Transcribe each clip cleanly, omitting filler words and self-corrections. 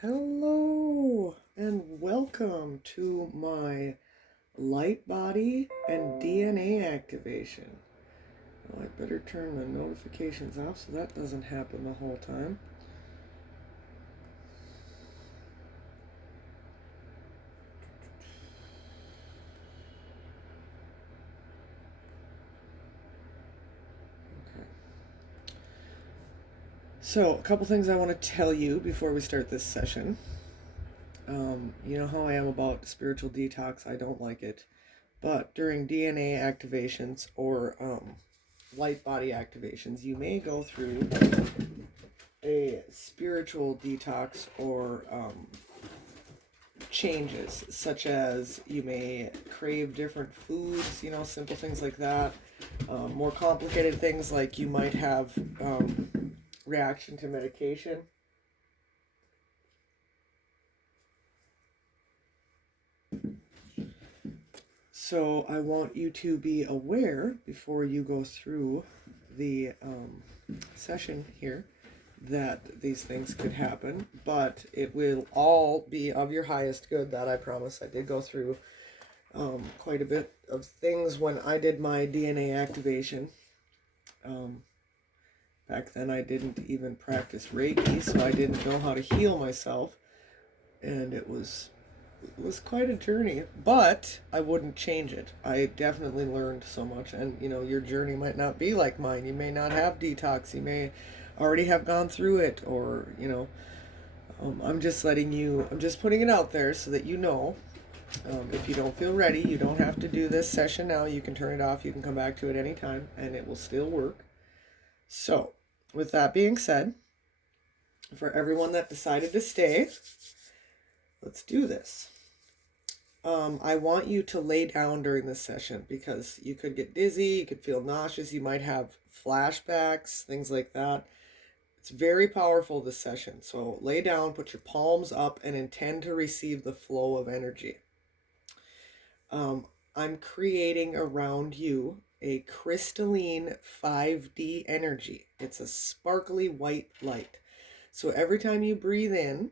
Hello and welcome to my light body and DNA activation. Well, I better turn the notifications off so that doesn't happen the whole time. Okay. So, a couple things I want to tell you before we start this session. You know how I am about spiritual detox, I don't like it. But during DNA activations or light body activations, you may go through a spiritual detox or changes, such as you may crave different foods, simple things like that. More complicated things like you might have reaction to medication. So I want you to be aware before you go through the session here that these things could happen, but it will all be of your highest good, that I promise. I did go through quite a bit of things when I did my DNA activation. Back then I didn't even practice Reiki, so I didn't know how to heal myself, and it was quite a journey, but I wouldn't change it. I definitely learned so much, and your journey might not be like mine. You may not have detox, you may already have gone through it, or I'm just putting it out there so that if you don't feel ready, you don't have to do this session now. You can turn it off, you can come back to it anytime, and it will still work. So with that being said, for everyone that decided to stay, let's do this. I want you to lay down during this session because you could get dizzy, you could feel nauseous, you might have flashbacks, things like that. It's very powerful, this session. So lay down, put your palms up, and intend to receive the flow of energy. I'm creating around you a crystalline 5D energy. It's a sparkly white light. So every time you breathe in,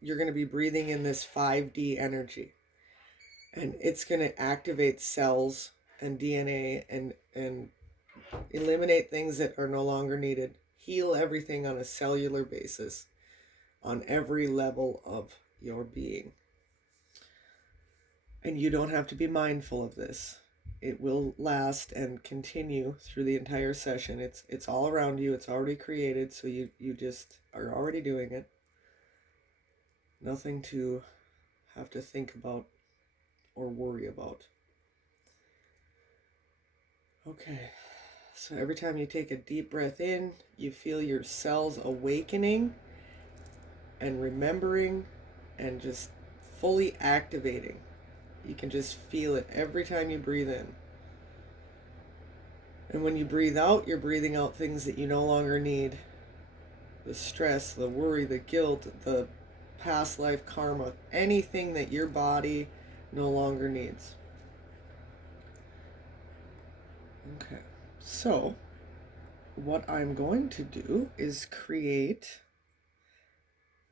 you're going to be breathing in this 5D energy. And it's going to activate cells and DNA and eliminate things that are no longer needed. Heal everything on a cellular basis on every level of your being. And you don't have to be mindful of this. It will last and continue through the entire session. It's all around you. It's already created, so you just are already doing it. Nothing to have to think about or worry about. Okay, so every time you take a deep breath in, you feel your cells awakening and remembering and just fully activating. You can just feel it every time you breathe in. And when you breathe out, you're breathing out things that you no longer need. The stress, the worry, the guilt, the past life karma, anything that your body no longer needs. Okay, so what I'm going to do is create,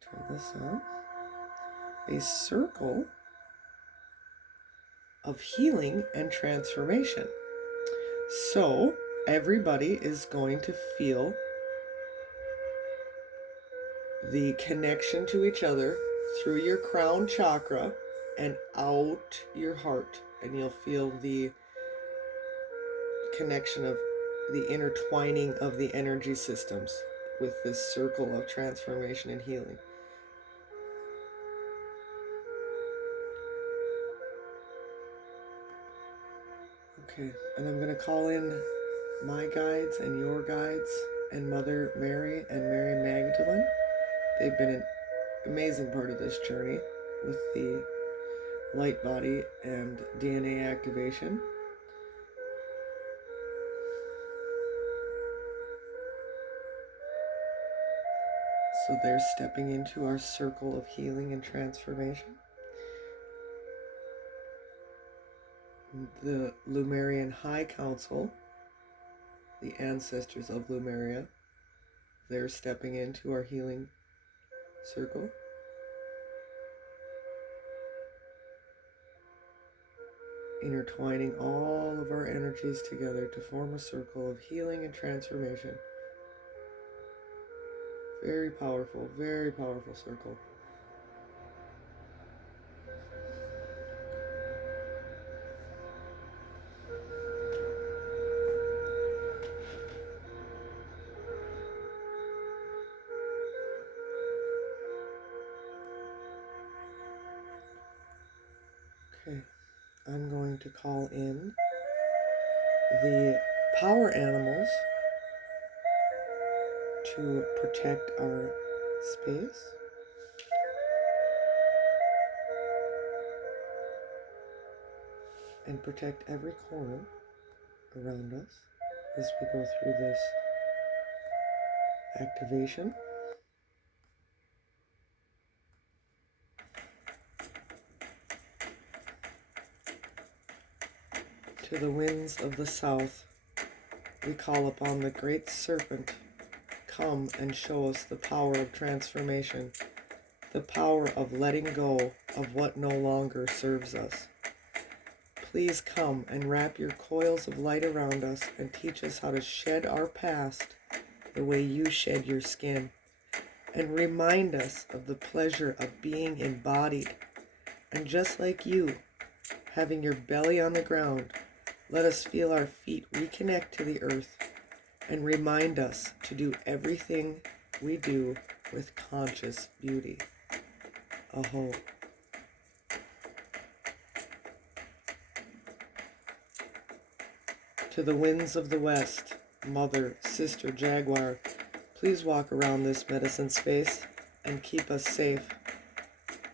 turn this on, a circle of healing and transformation. So everybody is going to feel the connection to each other through your crown chakra and out your heart, and you'll feel the connection of the intertwining of the energy systems with this circle of transformation and healing. Okay, and I'm going to call in my guides and your guides and Mother Mary and Mary Magdalene. They've been an amazing part of this journey with the light body and DNA activation. So they're stepping into our circle of healing and transformation. The Lumerian High Council, the ancestors of Lumeria, they're stepping into our healing circle. intertwining all of our energies together to form a circle of healing and transformation. Very powerful circle. Okay, I'm going to call in the power animals to protect our space. And protect every corner around us as we go through this activation. To the winds of the south, we call upon the great serpent. Come and show us the power of transformation, the power of letting go of what no longer serves us. Please come and wrap your coils of light around us and teach us how to shed our past the way you shed your skin, and remind us of the pleasure of being embodied. And just like you, having your belly on the ground, let us feel our feet reconnect to the earth and remind us to do everything we do with conscious beauty. Aho. To the winds of the west, Mother, Sister, Jaguar, please walk around this medicine space and keep us safe.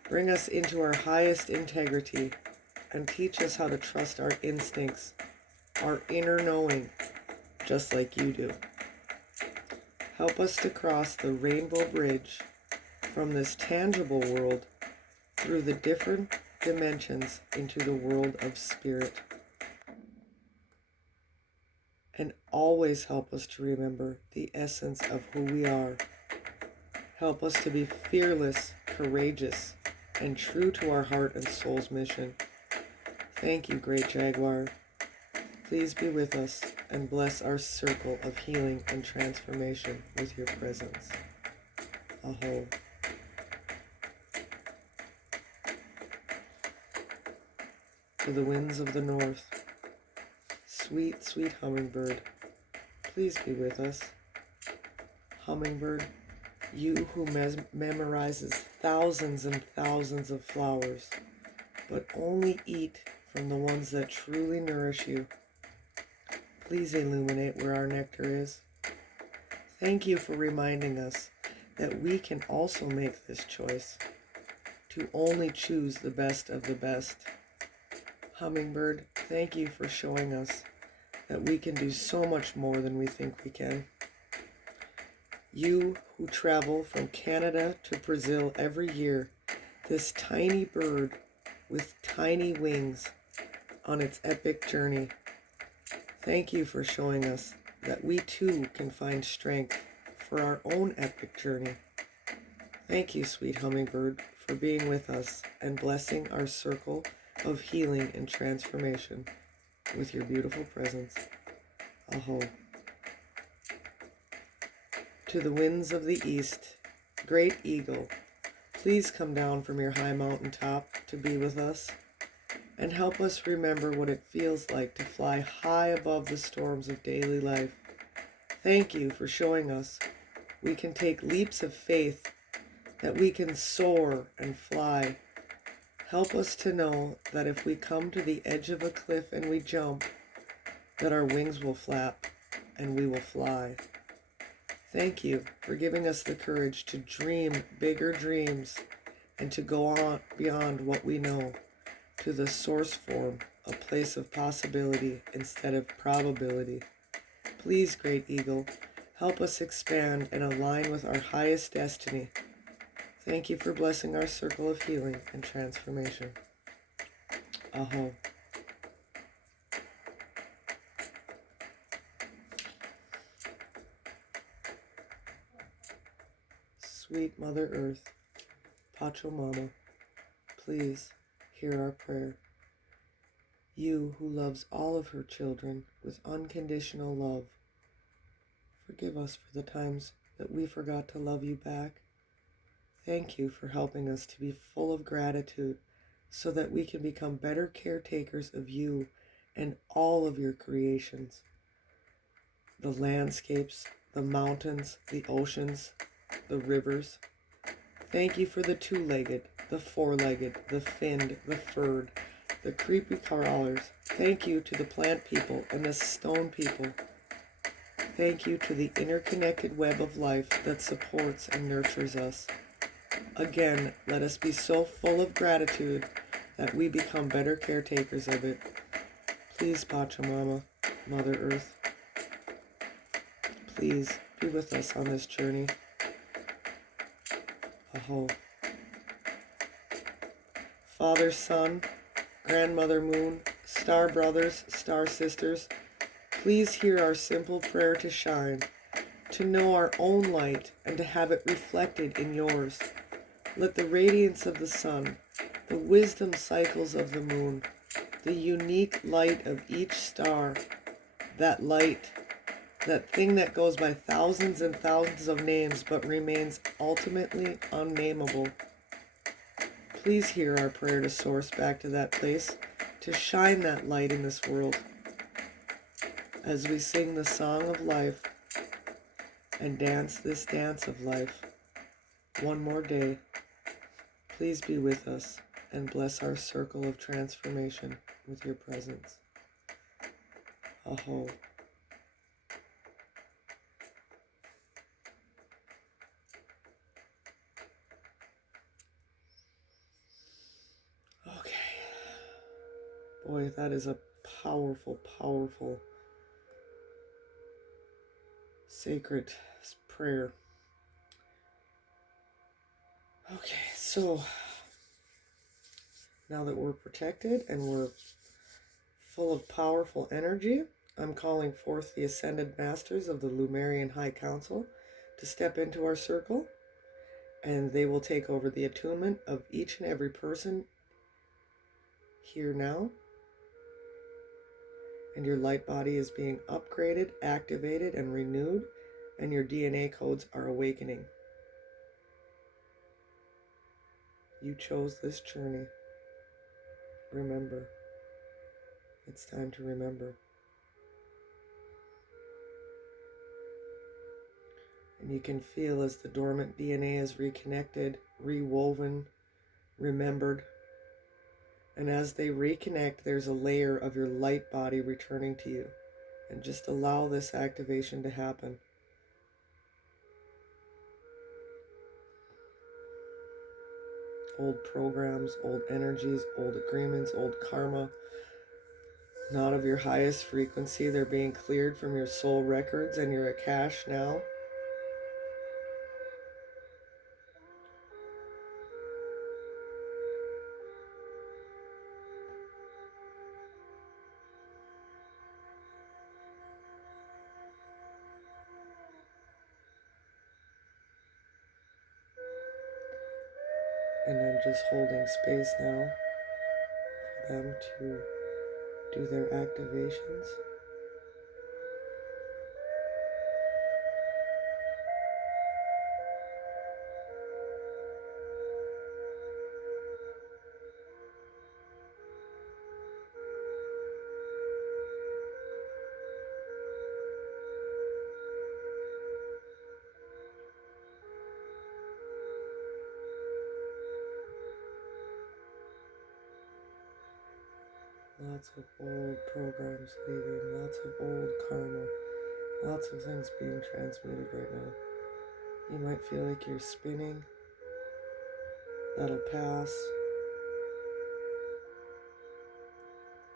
Bring us into our highest integrity and teach us how to trust our instincts, our inner knowing, just like you do. Help us to cross the rainbow bridge from this tangible world through the different dimensions into the world of spirit. And always help us to remember the essence of who we are. Help us to be fearless, courageous, and true to our heart and soul's mission. Thank you, Great Jaguar. Please be with us and bless our circle of healing and transformation with your presence. Aho. To the winds of the north, sweet, sweet hummingbird, please be with us. Hummingbird, you who memorizes thousands and thousands of flowers, but only eat from the ones that truly nourish you. Please illuminate where our nectar is. Thank you for reminding us that we can also make this choice to only choose the best of the best. Hummingbird, thank you for showing us that we can do so much more than we think we can. You who travel from Canada to Brazil every year, this tiny bird with tiny wings on its epic journey, thank you for showing us that we too can find strength for our own epic journey. Thank you, sweet hummingbird, for being with us and blessing our circle of healing and transformation with your beautiful presence. Aho. To the winds of the east, Great Eagle, please come down from your high mountaintop to be with us and help us remember what it feels like to fly high above the storms of daily life. Thank you for showing us we can take leaps of faith, that we can soar and fly. Help us to know that if we come to the edge of a cliff and we jump, that our wings will flap and we will fly. Thank you for giving us the courage to dream bigger dreams and to go on beyond what we know to the source form, a place of possibility instead of probability. Please, Great Eagle, help us expand and align with our highest destiny. Thank you for blessing our circle of healing and transformation. Aho. Sweet Mother Earth, Pachamama, please hear our prayer. You who loves all of her children with unconditional love. Forgive us for the times that we forgot to love you back. Thank you for helping us to be full of gratitude so that we can become better caretakers of you and all of your creations. The landscapes, the mountains, the oceans, the rivers. Thank you for the two-legged, the four-legged, the finned, the furred, the creepy crawlers. Thank you to the plant people and the stone people. Thank you to the interconnected web of life that supports and nurtures us. Again, let us be so full of gratitude that we become better caretakers of it. Please, Pachamama, Mother Earth, please be with us on this journey. Aho. Father, Son, Grandmother Moon, Star Brothers, Star Sisters, please hear our simple prayer to shine, to know our own light and to have it reflected in yours. Let the radiance of the sun, the wisdom cycles of the moon, the unique light of each star, that light, that thing that goes by thousands and thousands of names but remains ultimately unnameable. Please hear our prayer to source back to that place, to shine that light in this world. As we sing the song of life and dance this dance of life, one more day, please be with us and bless our circle of transformation with your presence. Aho. Okay. Boy, that is a powerful, powerful, sacred prayer. Okay, so now that we're protected and we're full of powerful energy, I'm calling forth the Ascended Masters of the Lumerian High Council to step into our circle, and they will take over the attunement of each and every person here now. And your light body is being upgraded, activated, and renewed, and your DNA codes are awakening. You chose this journey. Remember. It's time to remember. And you can feel as the dormant DNA is reconnected, rewoven, remembered. And as they reconnect, there's a layer of your light body returning to you. And just allow this activation to happen. Old programs, old energies, old agreements, old karma, not of your highest frequency, they're being cleared from your soul records and your Akash now. And I'm just holding space now for them to do their activations. Lots of old programs leaving, lots of old karma, lots of things being transmuted right now. You might feel like you're spinning. That'll pass.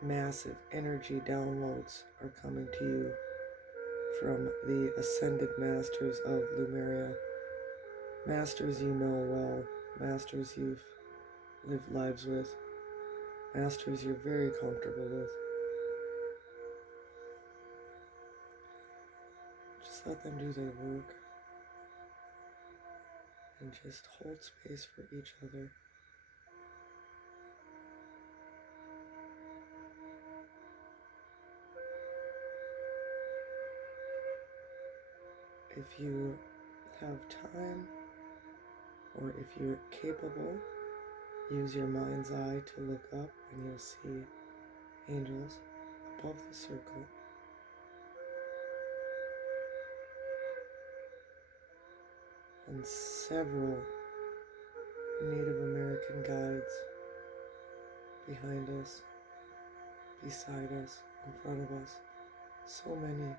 Massive energy downloads are coming to you from the Ascended Masters of Lumeria. Masters you know well, masters you've lived lives with, masters you're very comfortable with. Just let them do their work and just hold space for each other. if you have time, or if you're capable, use your mind's eye to look up and you'll see angels above the circle. And several Native American guides behind us, beside us, in front of us. So many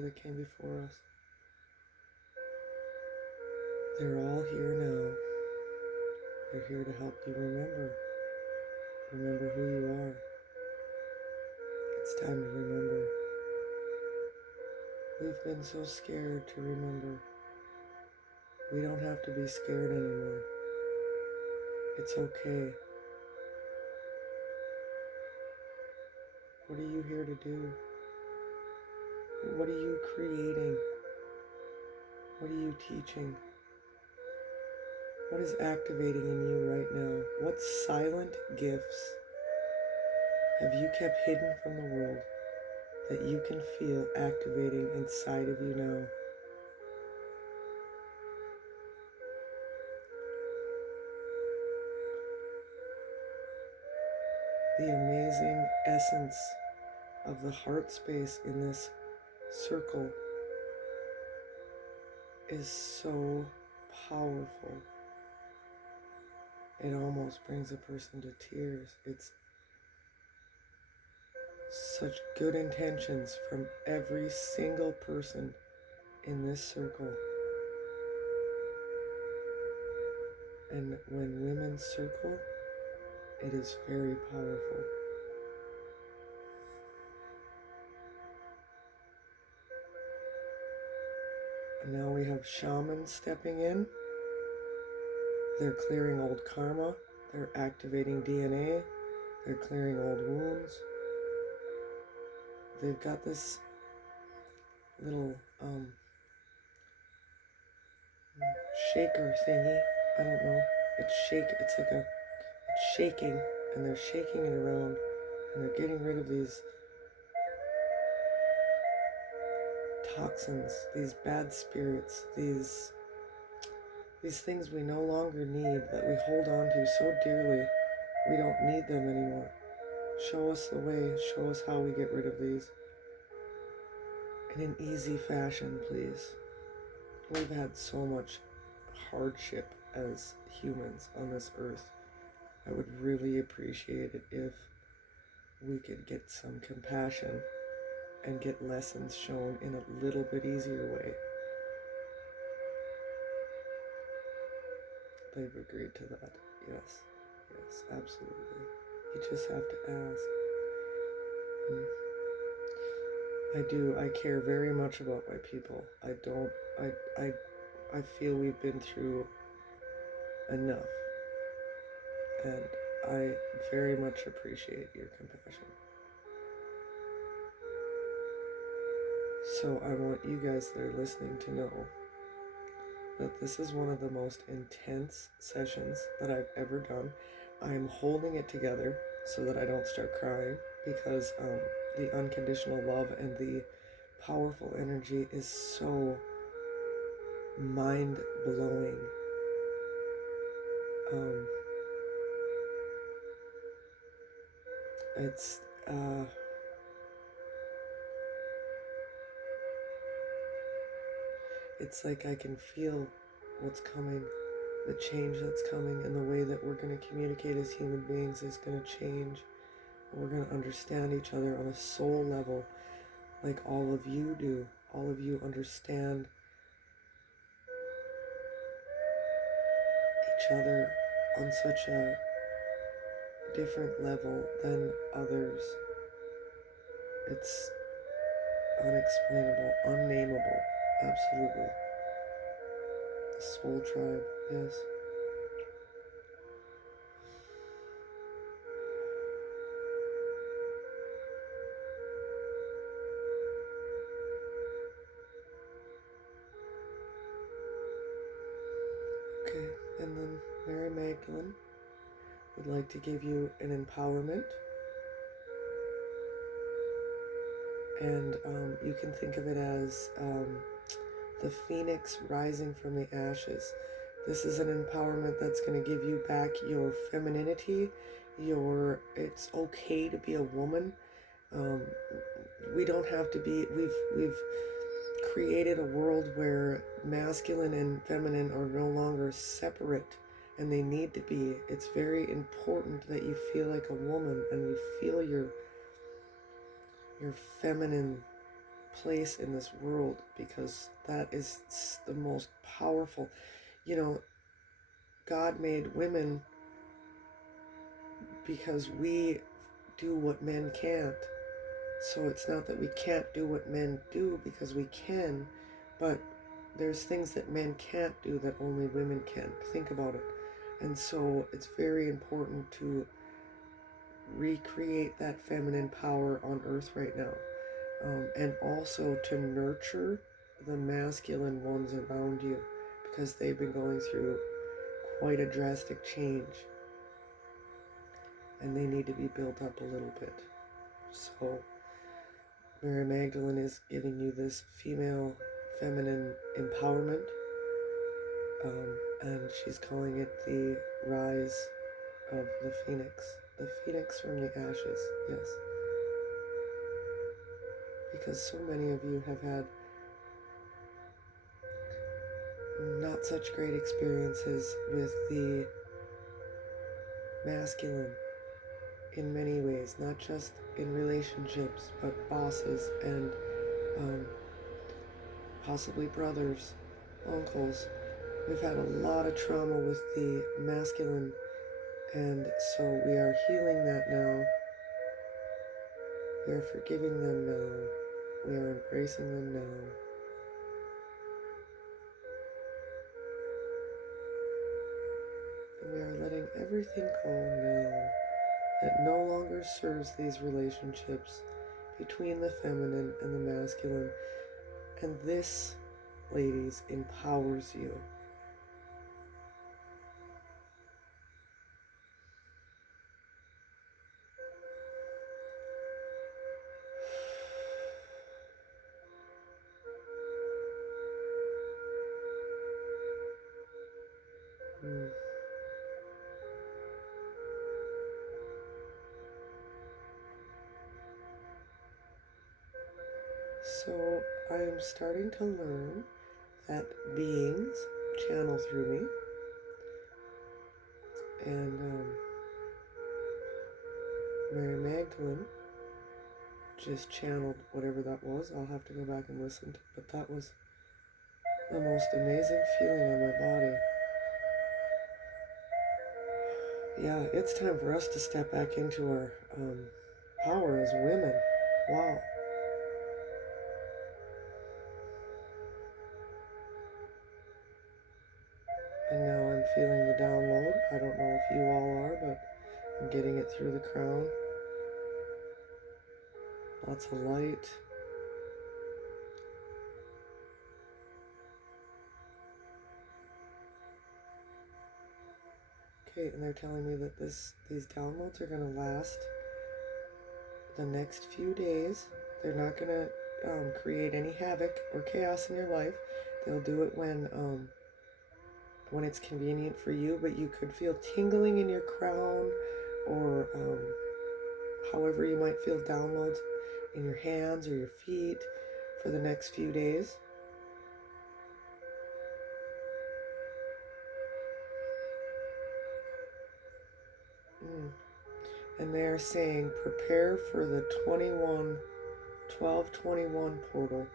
that came before us. They're all here now. They're here to help you remember who you are. It's time to remember. We've been so scared to remember. We don't have to be scared anymore. It's okay. What are you here to do? What are you creating? What are you teaching? What is activating in you right now? What silent gifts have you kept hidden from the world that you can feel activating inside of you now? The amazing essence of the heart space in this circle is so powerful. It almost brings a person to tears. It's such good intentions from every single person in this circle. And when women circle, it is very powerful. And now we have shamans stepping in. They're clearing old karma. They're activating DNA. They're clearing old wounds. They've got this little shaker thingy. I don't know. It's shaking, and they're shaking it around, and they're getting rid of these toxins, these bad spirits, these things we no longer need, that we hold on to so dearly. We don't need them anymore. Show us the way. Show us how we get rid of these in an easy fashion, please. We've had so much hardship as humans on this earth. I would really appreciate it if we could get some compassion and get lessons shown in a little bit easier way. They've agreed to that. Yes, absolutely. You just have to ask. I care very much about my people. I feel we've been through enough. And I very much appreciate your compassion. So I want you guys that are listening to know that this is one of the most intense sessions that I've ever done. I'm holding it together so that I don't start crying, because the unconditional love and the powerful energy is so mind-blowing. It's like I can feel what's coming, the change that's coming, and the way that we're going to communicate as human beings is going to change. And we're going to understand each other on a soul level, like all of you do. All of you understand each other on such a different level than others. It's unexplainable, unnameable, absolutely. The soul tribe, yes. Okay, and then Mary Magdalene would like to give you an empowerment. And you can think of it as the phoenix rising from the ashes. This is an empowerment that's going to give you back your femininity, it's okay to be a woman. We don't have to be, we've created a world where masculine and feminine are no longer separate, and they need to be. It's very important that you feel like a woman and you feel your feminine place in this world, because that is the most powerful. God made women because we do what men can't. So it's not that we can't do what men do, because we can, but there's things that men can't do that only women can. Think about it. And so it's very important to recreate that feminine power on earth right now. And also to nurture the masculine ones around you, because they've been going through quite a drastic change and they need to be built up a little bit. So Mary Magdalene is giving you this female feminine empowerment, and she's calling it the rise of the phoenix from the ashes. Yes, because so many of you have had not such great experiences with the masculine in many ways, not just in relationships, but bosses and possibly brothers, uncles. We've had a lot of trauma with the masculine, and so we are healing that now. We are forgiving them now. We are embracing them now. And we are letting everything go now that no longer serves these relationships between the feminine and the masculine. And this, ladies, empowers you. So I am starting to learn that beings channel through me, and Mary Magdalene just channeled whatever that was. I'll have to go back and listen to it, but that was the most amazing feeling in my body. Yeah, it's time for us to step back into our power as women. Wow. And now I'm feeling the download. I don't know if you all are, but I'm getting it through the crown. Lots of light. Okay, and they're telling me that these downloads are going to last the next few days. They're not going to create any havoc or chaos in your life. They'll do it when it's convenient for you, but you could feel tingling in your crown, or however you might feel downloads in your hands or your feet for the next few days. And they're saying prepare for the 1221 portal.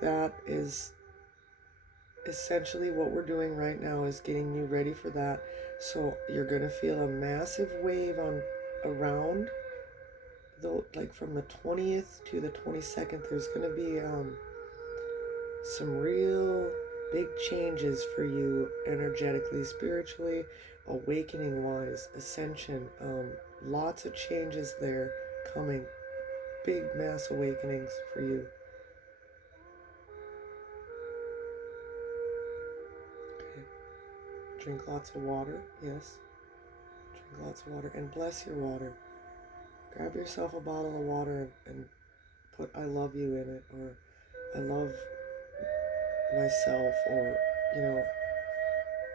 That is essentially what we're doing right now, is getting you ready for that. So you're going to feel a massive wave around, though, like from the 20th to the 22nd. There's going to be some real big changes for you energetically, spiritually, awakening wise, ascension. Lots of changes there coming. Big mass awakenings for you. Okay. Drink lots of water. Yes. Drink lots of water, and bless your water. Grab yourself a bottle of water and put I love you in it, or I love myself, or, you know,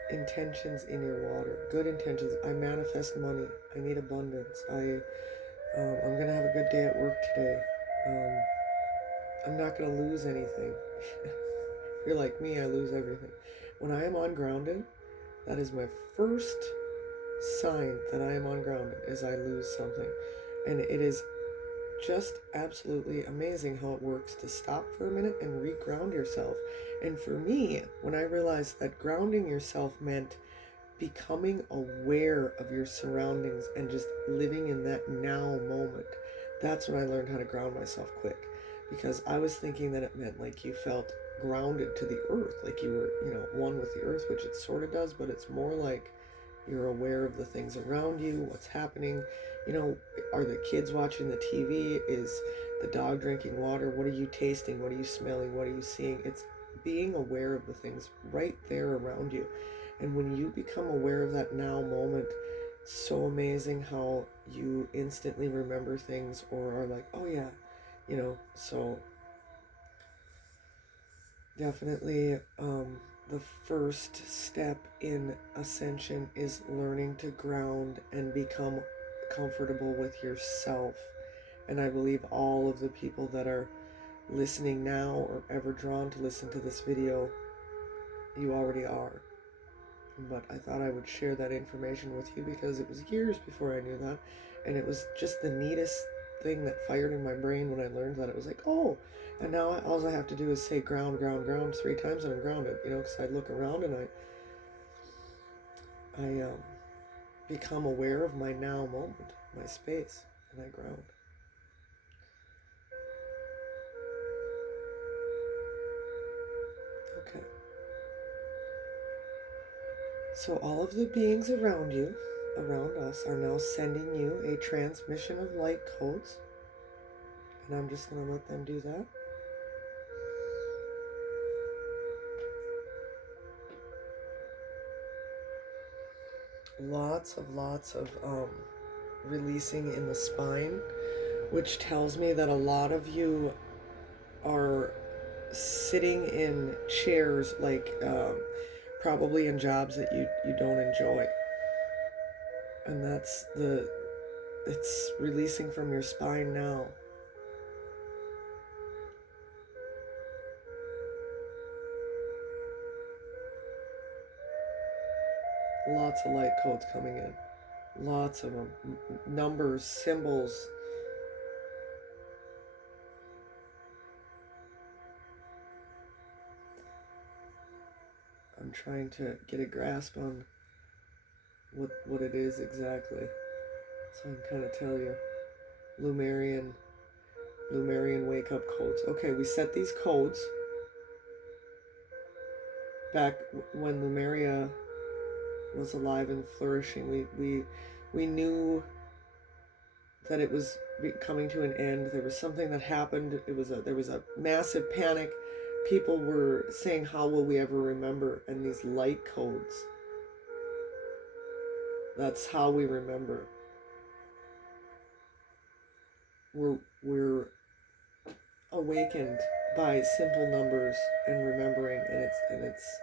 intentions in your water, good intentions. I manifest money. I need abundance. I'm gonna have a good day at work today. Um, I'm not gonna lose anything. If you're like me, I lose everything. When I am ungrounded, that is my first sign that I am ungrounded, is I lose something. And it is just absolutely amazing how it works to stop for a minute and reground yourself. And for me, when I realized that grounding yourself meant becoming aware of your surroundings and just living in that now moment, that's when I learned how to ground myself quick. Because I was thinking that it meant like you felt grounded to the earth, like you were, you know, one with the earth, which it sort of does, but it's more like you're aware of the things around you, what's happening. You know, are the kids watching the TV? Is the dog drinking water? What are you tasting? What are you smelling? What are you seeing? It's being aware of the things right there around you. And when you become aware of that now moment, it's so amazing how you instantly remember things, or are like, oh yeah, you know. So definitely, the first step in ascension is learning to ground and become comfortable with yourself. And I believe all of the people that are listening now, or ever drawn to listen to this video, you already are. But I thought I would share that information with you because it was years before I knew that. And it was just the neatest thing that fired in my brain when I learned that. It was like, oh, and now all I have to do is say ground, ground, ground 3 times and I'm grounded, you know, because I look around and I become aware of my now moment, my space, and I ground. Okay. So all of the beings around you, around us, are now sending you a transmission of light codes. And I'm just going to let them do that. Lots of releasing in the spine, which tells me that a lot of you are sitting in chairs, like probably in jobs that you don't enjoy. And it's releasing from your spine now. Lots of light codes coming in. Lots of them. Numbers, symbols. I'm trying to get a grasp on what it is exactly, so I can kind of tell you. Lumerian wake up codes. Okay, we set these codes back when Lumeria was alive and flourishing. We knew that it was coming to an end. There was something that happened. There was a massive panic. People were saying, how will we ever remember? And these light codes, that's how we remember. We're awakened by simple numbers and remembering, and it's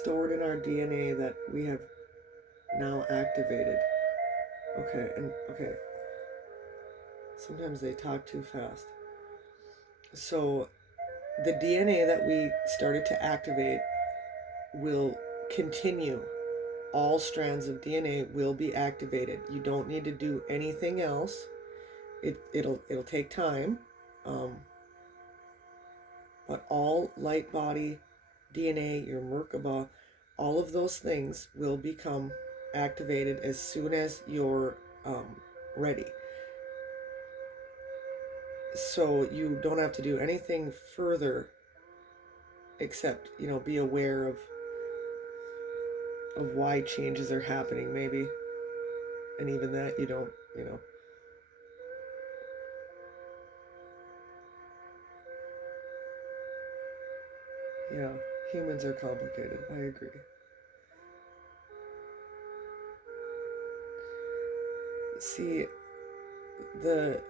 stored in our DNA that we have now activated. Okay. Sometimes they talk too fast. So the DNA that we started to activate will continue. All strands of DNA will be activated. You don't need to do anything else. It'll take time, but all light body DNA, your Merkaba, all of those things will become activated as soon as you're ready. So you don't have to do anything further except, you know, be aware of why changes are happening, maybe. And even that you don't, you know. Yeah, humans are complicated. I agree. See,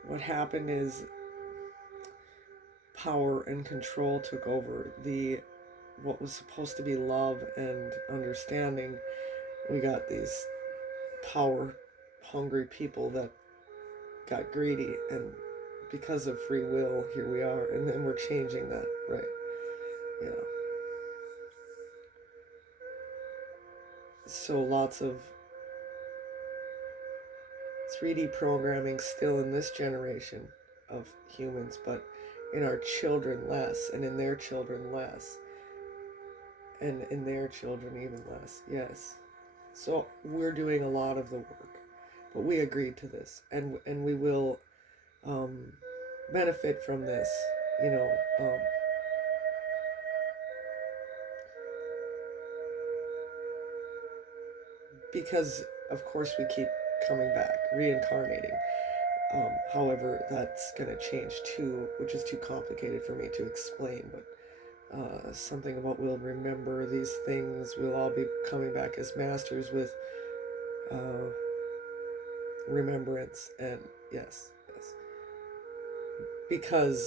what happened is power and control took over. What was supposed to be love and understanding, we got these power hungry people that got greedy, and because of free will, here we are, and then we're changing that, right? Yeah. So lots of 3D programming still in this generation of humans, but in our children less, and in their children less, and in their children even less. Yes. So we're doing a lot of the work, but we agreed to this, and we will benefit from this, you know. Because of course we keep coming back, reincarnating. However, that's going to change too, which is too complicated for me to explain, but something about we'll remember these things. We'll all be coming back as masters with remembrance, and yes, because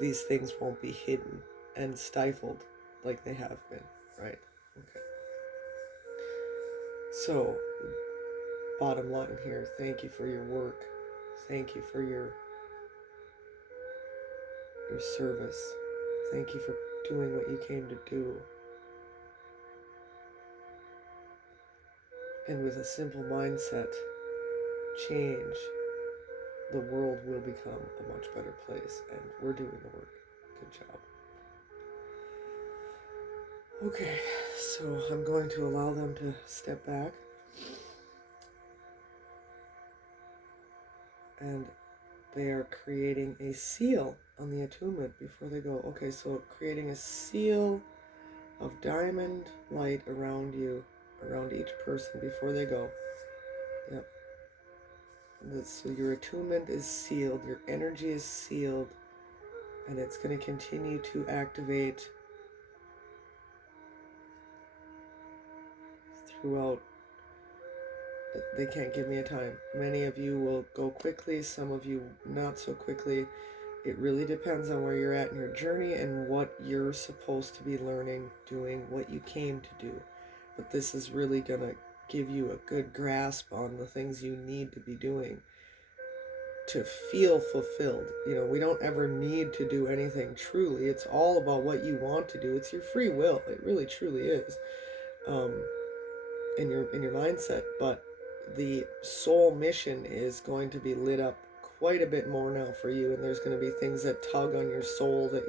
these things won't be hidden and stifled like they have been, right? Okay. So, bottom line here, thank you for your work. Thank you for your service. Thank you for doing what you came to do. And with a simple mindset change, the world will become a much better place, and we're doing the work. Good job. Okay, so I'm going to allow them to step back. And they are creating a seal on the attunement before they go. Okay, so creating a seal of diamond light around you, around each person before they go. Yep. So your attunement is sealed, your energy is sealed, and it's going to continue to activate throughout. They can't give me a time. Many of you will go quickly, some of you not so quickly. It really depends on where you're at in your journey and what you're supposed to be learning, doing, what you came to do. But this is really going to give you a good grasp on the things you need to be doing to feel fulfilled. You know, we don't ever need to do anything truly. It's all about what you want to do. It's your free will. It really truly is. In your mindset, but the soul mission is going to be lit up quite a bit more now for you, and there's going to be things that tug on your soul that you're